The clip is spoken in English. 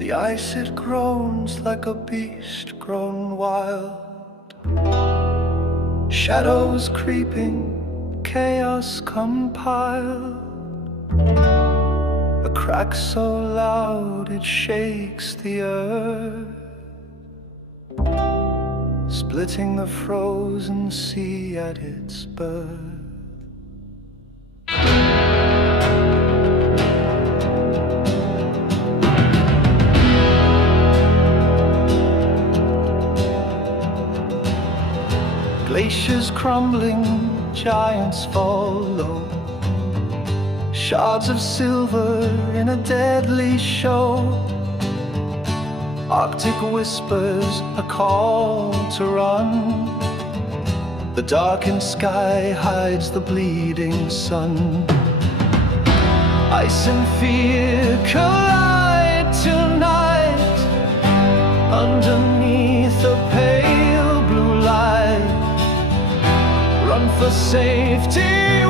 The ice, it groans like a beast grown wild. Shadows creeping, chaos compiled. A crack so loud it shakes the earth, splitting the frozen sea at its birth. Glaciers crumbling, giants fall low. Shards of silver in a deadly show. Arctic whispers, a call to run. The darkened sky hides the bleeding sun. Ice and fear collide tonight, underneath a pale blue light. Run for safety.